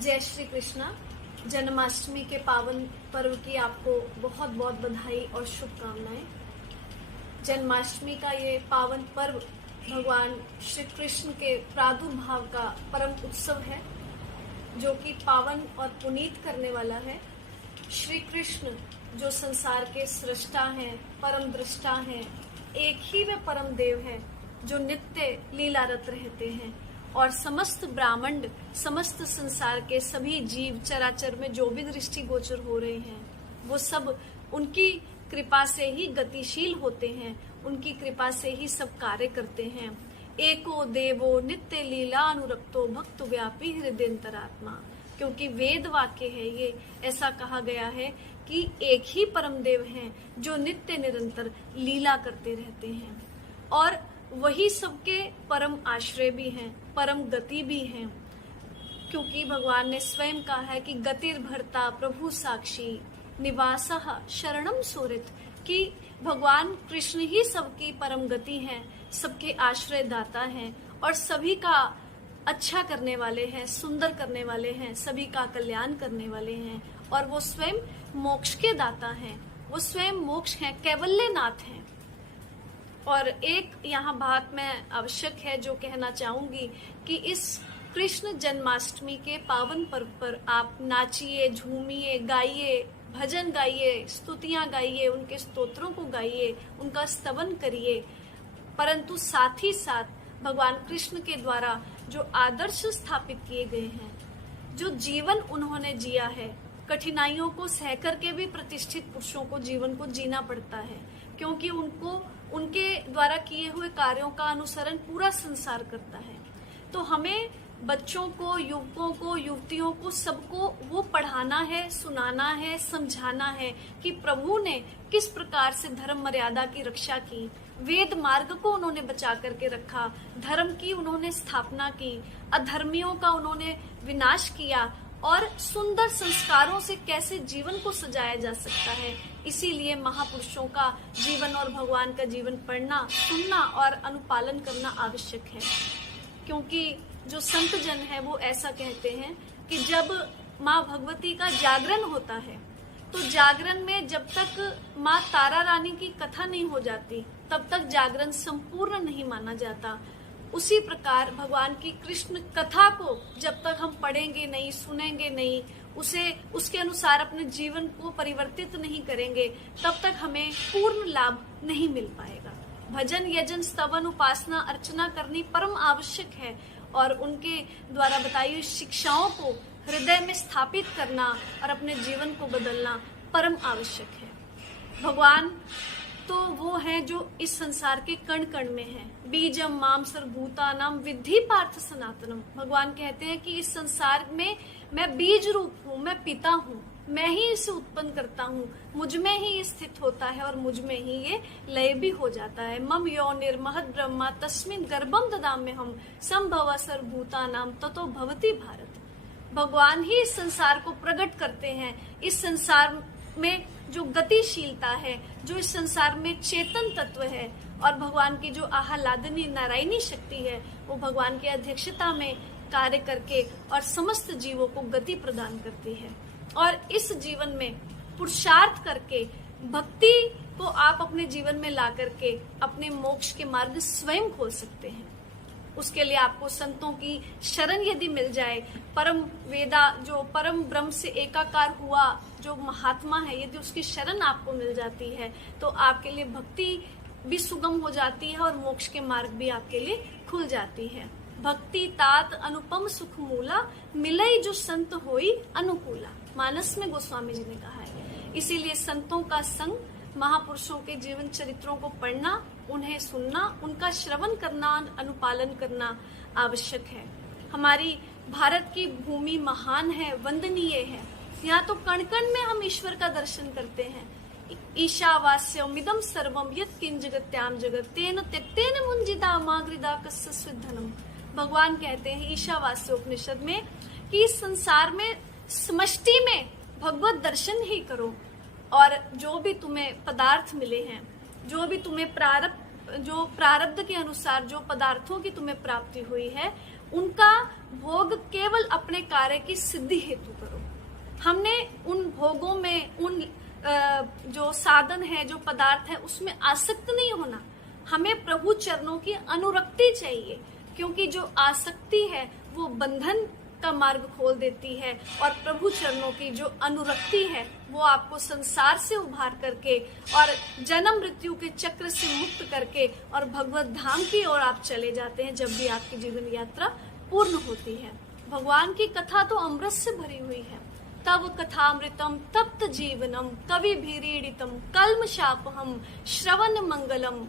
जय श्री कृष्णा। जन्माष्टमी के पावन पर्व की आपको बहुत बहुत बधाई और शुभकामनाएं। जन्माष्टमी का ये पावन पर्व भगवान श्री कृष्ण के प्रादुर्भाव का परम उत्सव है, जो कि पावन और पुनीत करने वाला है। श्री कृष्ण जो संसार के सृष्टा हैं, परम दृष्टा हैं, एक ही वे परम देव हैं जो नित्य लीलारत रहते हैं और समस्त ब्राह्मण, समस्त संसार के सभी जीव चराचर में जो भी दृष्टि गोचर हो रहे हैं, वो सब उनकी कृपा से ही गतिशील होते हैं, उनकी कृपा से ही सब कार्य करते हैं। एको देवो नित्य लीला अनुरक्तो भक्त व्यापी हृदयंतरात्मा, क्योंकि वेद वाक्य है ये। ऐसा कहा गया है कि एक ही परम देव हैं जो नित्य निरंतर लीला करते रहते हैं और वही सबके परम आश्रय भी हैं, परम गति भी हैं, क्योंकि भगवान ने स्वयं कहा है कि गतिर्भर्ता प्रभु साक्षी निवासः शरणम सुहृत्, कि भगवान कृष्ण ही सबकी परम गति हैं, सबके आश्रय दाता हैं और सभी का अच्छा करने वाले हैं, सुंदर करने वाले हैं, सभी का कल्याण करने वाले हैं और वो स्वयं मोक्ष के दाता हैं, वो स्वयं मोक्ष हैं, कैवल्यनाथ हैं। और एक यहाँ बात मैं आवश्यक है जो कहना चाहूंगी कि इस कृष्ण जन्माष्टमी के पावन पर्व पर आप नाचिए, झूमिए, गाइए, भजन गाइए, स्तुतियां गाइए, उनके स्तोत्रों को गाइए, उनका स्तवन करिए, परंतु साथ ही साथ भगवान कृष्ण के द्वारा जो आदर्श स्थापित किए गए हैं, जो जीवन उन्होंने जिया है, कठिनाइयों को सह करके भी प्रतिष्ठित पुरुषों को जीवन को जीना पड़ता है, क्योंकि उनके द्वारा किए हुए कार्यों का अनुसरण पूरा संसार करता है। तो हमें बच्चों को, युवकों को, युवतियों को, सबको वो पढ़ाना है, सुनाना है, समझाना है कि प्रभु ने किस प्रकार से धर्म मर्यादा की रक्षा की, वेद मार्ग को उन्होंने बचा करके रखा, धर्म की उन्होंने स्थापना की, अधर्मियों का उन्होंने विनाश किया और सुंदर संस्कारों से कैसे जीवन को सजाया जा सकता है। इसीलिए महापुरुषों का जीवन और भगवान का जीवन पढ़ना, सुनना और अनुपालन करना आवश्यक है, क्योंकि जो संत जन है वो ऐसा कहते हैं कि जब माँ भगवती का जागरण होता है तो जागरण में जब तक माँ तारा रानी की कथा नहीं हो जाती तब तक जागरण संपूर्ण नहीं माना जाता। उसी प्रकार भगवान की कृष्ण कथा को जब तक हम पढ़ेंगे नहीं, सुनेंगे नहीं, उसके अनुसार अपने जीवन को परिवर्तित नहीं करेंगे, तब तक हमें पूर्ण लाभ नहीं मिल पाएगा। भजन, यजन, स्तवन, उपासना, अर्चना करनी परम आवश्यक है और उनके द्वारा बताई हुई शिक्षाओं को हृदय में स्थापित करना और अपने जीवन को बदलना परम आवश्यक है। भगवान तो वो है जो इस संसार के कण कण में है। बीजम माम सर्वभूतानां विद्धि पार्थ सनातनम। भगवान कहते हैं कि इस संसार में मैं बीज रूप हूँ, मैं पिता हूँ, मैं ही इसे उत्पन्न करता हूँ, मुझ में ही स्थित होता है और मुझ में ही ये लय भी हो जाता है। मम योनिर महद ब्रह्मा तस्मिन् गर्भम ददाम्यहम् संभव सर्वभूतानां ततो भवति भारत। भगवान ही इस संसार को प्रकट करते हैं। इस संसार में जो गतिशीलता है, जो इस संसार में चेतन तत्व है और भगवान की जो आह्लादनी नारायणी शक्ति है, वो भगवान की अध्यक्षता में कार्य करके और समस्त जीवों को गति प्रदान करती है। और इस जीवन में पुरुषार्थ करके भक्ति को आप अपने जीवन में ला करके अपने मोक्ष के मार्ग स्वयं खोल सकते हैं। उसके लिए आपको संतों की शरण यदि मिल जाए, परम वेदा जो परम ब्रह्म से एकाकार हुआ जो महात्मा है, यदि उसकी शरण आपको मिल जाती है तो आपके लिए भक्ति भी सुगम हो जाती है और मोक्ष के मार्ग भी आपके लिए खुल जाती है। भक्ति तात अनुपम सुख मूला, मिलई जो संत होई अनुकूला, मानस में गोस्वामी जी ने कहा है। इसीलिए संतों का संग, महापुरुषों के जीवन चरित्रों को पढ़ना, उन्हें सुनना, उनका श्रवण करना, अनुपालन करना आवश्यक है। हमारी भारत की भूमि महान है, वंदनीय है। यहाँ तो कण कण में हम ईश्वर का दर्शन करते हैं। ईशावास्यमिदं सर्वं यत्किंच जगत्याम जगत् तेन त्यक्तेन मुंजिता मागृदा कस्य स्विद्धनम्। भगवान कहते हैं ईशावास्य उपनिषद में कि इस संसार में समष्टि में भगवत दर्शन ही करो और जो भी तुम्हें पदार्थ मिले हैं, जो भी तुम्हें प्रारब्ध जो प्रारब्ध के अनुसार जो पदार्थों की तुम्हें प्राप्ति हुई है उनका भोग केवल अपने कार्य की सिद्धि हेतु करो। हमने उन भोगों में उन जो साधन है, जो पदार्थ है, उसमें आसक्त नहीं होना। हमें प्रभु चरणों की अनुरक्ति चाहिए, क्योंकि जो आसक्ति है वो बंधन का मार्ग खोल देती है, और प्रभु चरणों की जो अनुरक्ति है वो आपको संसार से उभार करके और जन्म मृत्यु के चक्र से मुक्त करके और भगवत धाम की ओर आप चले जाते हैं जब भी आपकी जीवन यात्रा पूर्ण होती है। भगवान की कथा तो अमृत से भरी हुई है। तब कथामृतम तप्त जीवनम कवि भीरीडितम कल्मशापहम श्रवण मंगलम।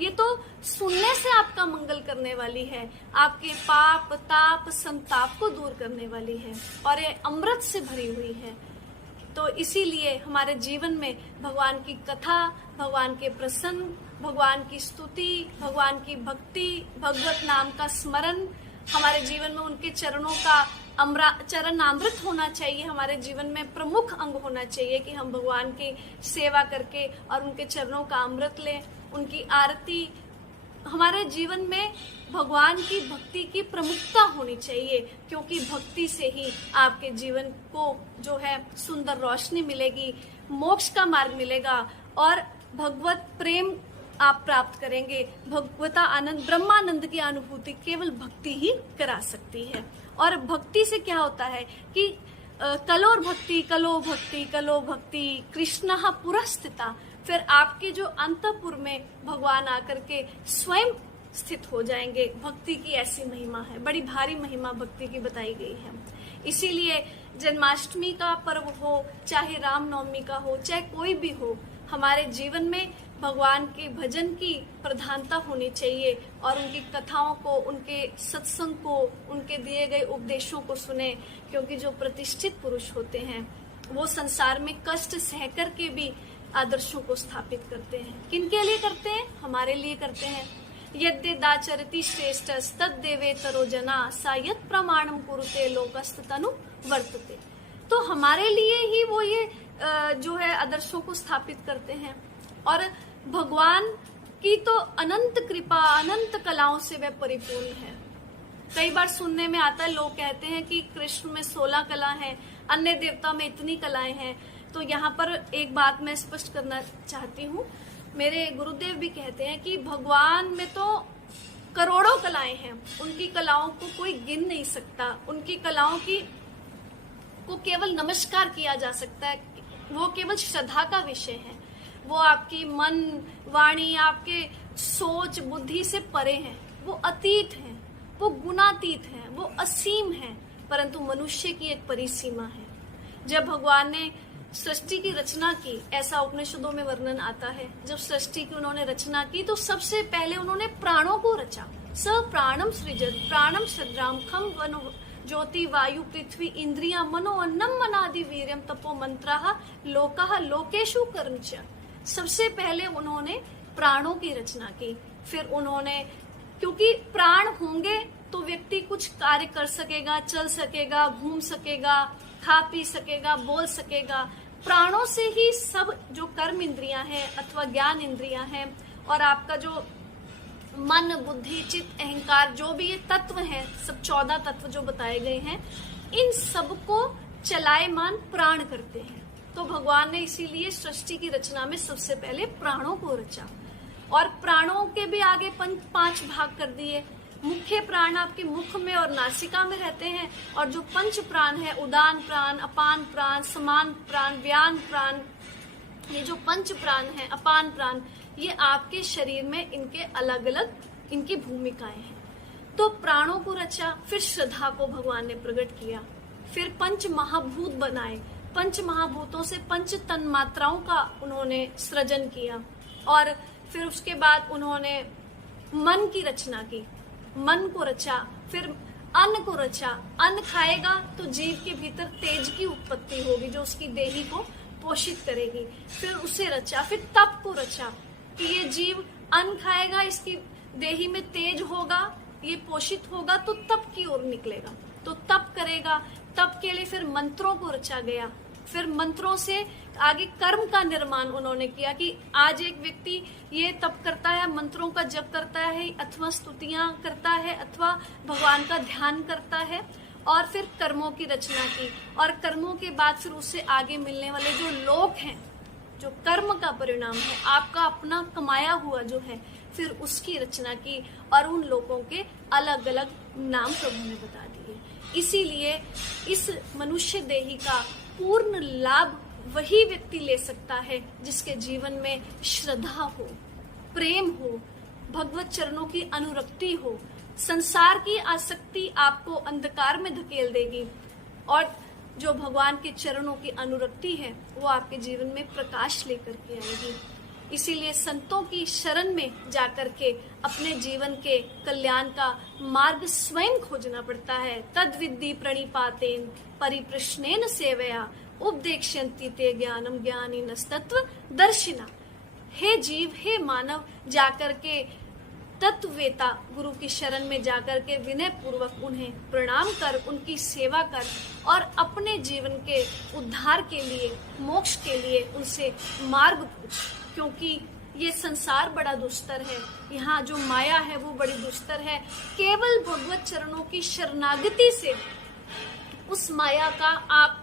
ये तो सुनने से आपका मंगल करने वाली है, आपके पाप ताप संताप को दूर करने वाली है, और ये अमृत से भरी हुई है। तो इसीलिए हमारे जीवन में भगवान की कथा, भगवान के प्रसंग, भगवान की स्तुति, भगवान की भक्ति, भगवत नाम का स्मरण, हमारे जीवन में उनके चरणों का चरणामृत होना चाहिए। हमारे जीवन में प्रमुख अंग होना चाहिए कि हम भगवान की सेवा करके और उनके चरणों का अमृत लें, उनकी आरती। हमारे जीवन में भगवान की भक्ति की प्रमुखता होनी चाहिए, क्योंकि भक्ति से ही आपके जीवन को जो है सुंदर रोशनी मिलेगी, मोक्ष का मार्ग मिलेगा और भगवत प्रेम आप प्राप्त करेंगे। भगवता आनंद, ब्रह्मानंद की अनुभूति केवल भक्ति ही करा सकती है। और भक्ति से क्या होता है कि कलोर भक्ति कलो भक्ति कलो भक्ति कृष्ण पुरस्थिता, फिर आपके जो अंतःपुर में भगवान आकर के स्वयं स्थित हो जाएंगे। भक्ति की ऐसी महिमा है, बड़ी भारी महिमा भक्ति की बताई गई है। इसीलिए जन्माष्टमी का पर्व हो, चाहे रामनवमी का हो, चाहे कोई भी हो, हमारे जीवन में भगवान के भजन की प्रधानता होनी चाहिए और उनकी कथाओं को, उनके सत्संग को, उनके दिए गए उपदेशों को सुने, क्योंकि जो प्रतिष्ठित पुरुष होते हैं वो संसार में कष्ट सहकर के भी आदर्शों को स्थापित करते हैं। किनके लिए करते हैं? हमारे लिए करते हैं। यद्यदाचरति श्रेष्ठ तद्देवे तरो जना सा यत् प्रमाणम कुरुते लोकस्तनु वर्तते। तो हमारे लिए ही वो ये जो है आदर्शों को स्थापित करते हैं। और भगवान की तो अनंत कृपा, अनंत कलाओं से वह परिपूर्ण है। कई बार सुनने में आता है, लोग कहते हैं कि कृष्ण में 16 कला हैं, अन्य देवता में इतनी कलाएं हैं। तो यहाँ पर एक बात मैं स्पष्ट करना चाहती हूँ। मेरे गुरुदेव भी कहते हैं कि भगवान में तो करोड़ों कलाएं हैं, उनकी कलाओं को कोई गिन नहीं सकता। उनकी कलाओं की को केवल नमस्कार किया जा सकता है, वो केवल श्रद्धा का विषय है। वो आपकी मन वाणी, आपके सोच बुद्धि से परे हैं, वो अतीत हैं, वो गुणातीत हैं, वो असीम हैं, परंतु मनुष्य की एक परिसीमा है। जब भगवान ने सृष्टि की रचना की, ऐसा उपनिषदों में वर्णन आता है, जब सृष्टि की उन्होंने रचना की तो सबसे पहले उन्होंने प्राणों को रचा। स प्राणम सृजत प्राणम सद्राम खम वनो ज्योति वायु पृथ्वी इंद्रिया मनो अन्नम मनादि वीर्यम तपो मंत्राः लोकाः लोकेषु कर्मच। सबसे पहले उन्होंने प्राणों की रचना की। फिर उन्होंने, क्योंकि प्राण होंगे तो व्यक्ति कुछ कार्य कर सकेगा, चल सकेगा, घूम सकेगा, खा पी सकेगा, बोल सकेगा। प्राणों से ही सब जो कर्म इंद्रियां हैं अथवा ज्ञान इंद्रियां हैं और आपका जो मन बुद्धि चित्त अहंकार, जो भी ये तत्व हैं, सब 14 तत्व जो बताए गए हैं, इन सबको चलायमान प्राण करते हैं। तो भगवान ने इसीलिए सृष्टि की रचना में सबसे पहले प्राणों को रचा और प्राणों के भी आगे 5 भाग कर दिए। मुख्य प्राण आपके मुख में और नासिका में रहते हैं, और जो 5 प्राण है, उदान प्राण, अपान प्राण, समान प्राण, व्यान प्राण, ये जो 5 प्राण है, अपान प्राण, ये आपके शरीर में इनके अलग अलग इनकी भूमिकाएं हैं। तो प्राणों को रचा, फिर श्रद्धा को भगवान ने प्रकट किया, फिर 5 महाभूत बनाए, 5 महाभूतों से 5 तन्मात्राओं का उन्होंने सृजन किया, और फिर उसके बाद उन्होंने मन की रचना की, मन को रचा, फिर अन्न को रचा। अन्न खाएगा तो जीव के भीतर तेज की उत्पत्ति होगी जो उसकी देही को पोषित करेगी। फिर उसे रचा, फिर तप को रचा कि ये जीव अन्न खाएगा, इसकी देही में तेज होगा, ये पोषित होगा तो तप की ओर निकलेगा, तो तप करेगा। तप के लिए फिर मंत्रों को रचा गया, फिर मंत्रों से आगे कर्म का निर्माण उन्होंने किया कि आज एक व्यक्ति ये तप करता है, मंत्रों का जप करता है, अथवा स्तुतियां करता है, अथवा भगवान का ध्यान करता है, और फिर कर्मों की रचना की, और कर्मों के बाद फिर उससे आगे मिलने वाले जो लोग हैं, जो कर्म का परिणाम है, आपका अपना कमाया हुआ जो है, फिर उसकी रचना की, और उन लोगों के अलग अलग नाम प्रभु ने बता दिए। इसीलिए इस मनुष्य देही का पूर्ण लाभ वही व्यक्ति ले सकता है जिसके जीवन में श्रद्धा हो, प्रेम हो, भगवत चरणों की अनुरक्ति हो। संसार की आसक्ति आपको अंधकार में धकेल देगी, और जो भगवान के चरणों की अनुरक्ति है वो आपके जीवन में प्रकाश लेकर के आएगी। इसीलिए संतों की शरण में जाकर के अपने जीवन के कल्याण का मार्ग स्वयं खोजना पड़ता है। तद विद्धि प्रणिपातेन परिप्रश्नेन सेवया उपदेक्ष्यन्ति ते ज्ञानम ज्ञानिनस्तत्व दर्शिना। हे जीव, हे मानव, जाकर के तत्ववेता गुरु की शरण में जाकर के विनय पूर्वक उन्हें प्रणाम कर, उनकी सेवा कर, और अपने जीवन के उद्धार के लिए, मोक्ष के लिए उनसे मार्ग पूछ, क्योंकि ये संसार बड़ा दुस्तर है, यहाँ जो माया है वो बड़ी दुस्तर है। केवल भगवत चरणों की शरणागति से उस माया का आप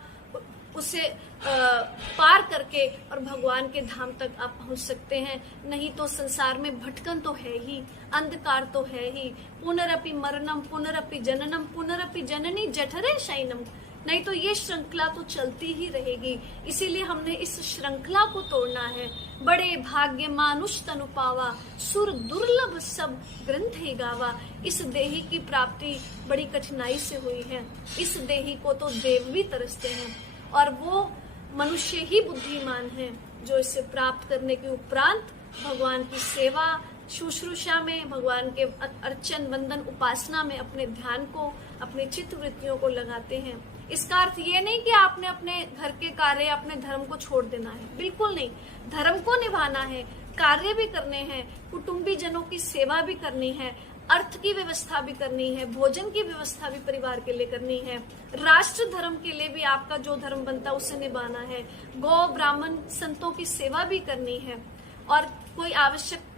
उसे पार करके और भगवान के धाम तक आप पहुंच सकते हैं। नहीं तो संसार में भटकन तो है ही, अंधकार तो है ही। पुनरपि मरणम पुनरपि जननम पुनरपि जननी जठरे शयनम। नहीं तो ये श्रृंखला तो चलती ही रहेगी। इसीलिए हमने इस श्रृंखला को तोड़ना है। बड़े भाग्य मानुष तनु पावा, सुर दुर्लभ सब ग्रंथ ही गावा। इस देही की प्राप्ति बड़ी कठिनाई से हुई है। इस देही को तो देव भी तरसते हैं, और वो मनुष्य ही बुद्धिमान है जो इसे प्राप्त करने के उपरांत भगवान की सेवा शुश्रूषा में, भगवान के अर्चन वंदन उपासना में अपने ध्यान को, अपने चित्त वृत्तियों को लगाते हैं। इसका अर्थ ये नहीं कि आपने अपने घर के कार्य, अपने धर्म को छोड़ देना है, बिल्कुल नहीं। धर्म को निभाना है, कार्य भी करने हैं, कुटुंबी जनों की सेवा भी करनी है, अर्थ की व्यवस्था भी करनी है, भोजन की व्यवस्था भी परिवार के लिए करनी है, राष्ट्र धर्म के लिए भी आपका जो धर्म बनता है उसे निभाना है, गौ ब्राह्मण संतों की सेवा भी करनी है, और कोई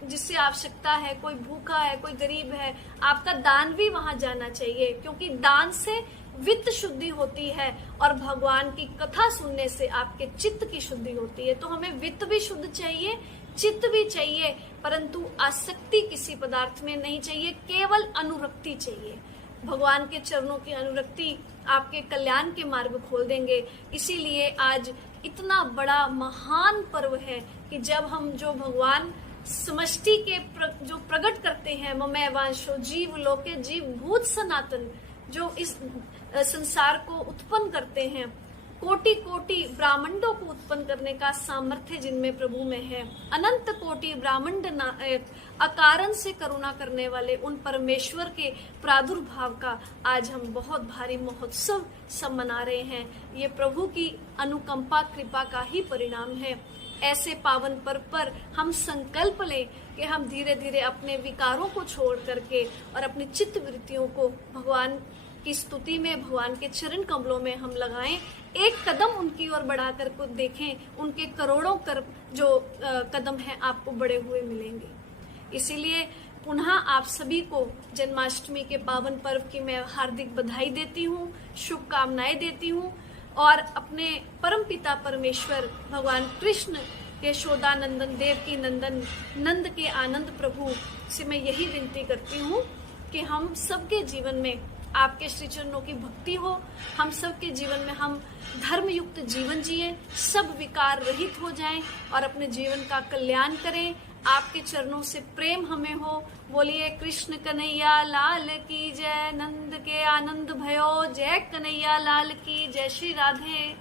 जिससे आवश्यकता है, कोई भूखा है, कोई गरीब है, आपका दान भी वहां जाना चाहिए, क्योंकि दान से वित्त शुद्धि होती है और भगवान की कथा सुनने से आपके चित्त की शुद्धि होती है। तो हमें वित्त भी शुद्ध चाहिए, चित्त भी चाहिए, परंतु आसक्ति किसी पदार्थ में नहीं चाहिए, केवल अनुरक्ति चाहिए। भगवान के चरणों की अनुरक्ति आपके कल्याण के मार्ग खोल देंगे। इसीलिए आज इतना बड़ा महान पर्व है कि जब हम जो भगवान समष्टि के जो प्रकट करते हैं, ममैव वांशो जीव लोके जीव भूत सनातन, जो इस संसार को उत्पन्न करते हैं, कोटि कोटि ब्राह्मणों को उत्पन्न करने का सामर्थ्य जिनमें प्रभु में है। अनंत कोटि ब्राह्मण अकारण से करुणा करने वाले उन परमेश्वर के प्रादुर्भाव का आज हम बहुत भारी महोत्सव सब मना रहे हैं। ये प्रभु की अनुकंपा कृपा का ही परिणाम है। ऐसे पावन पर्व पर हम संकल्प लें कि हम धीरे धीरे अपने विकारों को छोड़ करके और अपनी चित्त वृत्तियों को भगवान की स्तुति में, भगवान के चरण कमलों में हम लगाएं। एक कदम उनकी ओर बढ़ाकर को देखें, उनके करोड़ों जो कदम हैं आपको बढ़े हुए मिलेंगे। इसीलिए पुनः आप सभी को जन्माष्टमी के पावन पर्व की मैं हार्दिक बधाई देती हूँ, शुभकामनाएं देती हूँ, और अपने परमपिता परमेश्वर भगवान कृष्ण यशोदानंदन देवकी नंदन नंद के आनंद प्रभु से मैं यही विनती करती हूँ कि हम सबके जीवन में आपके श्री चरणों की भक्ति हो, हम सबके जीवन में हम धर्मयुक्त जीवन जिए, सब विकार रहित हो जाएं और अपने जीवन का कल्याण करें। आपके चरणों से प्रेम हमें हो। बोलिए कृष्ण कन्हैया लाल की जय, नंद के आनंद भयो, जय कन्हैया लाल की जय। श्री राधे।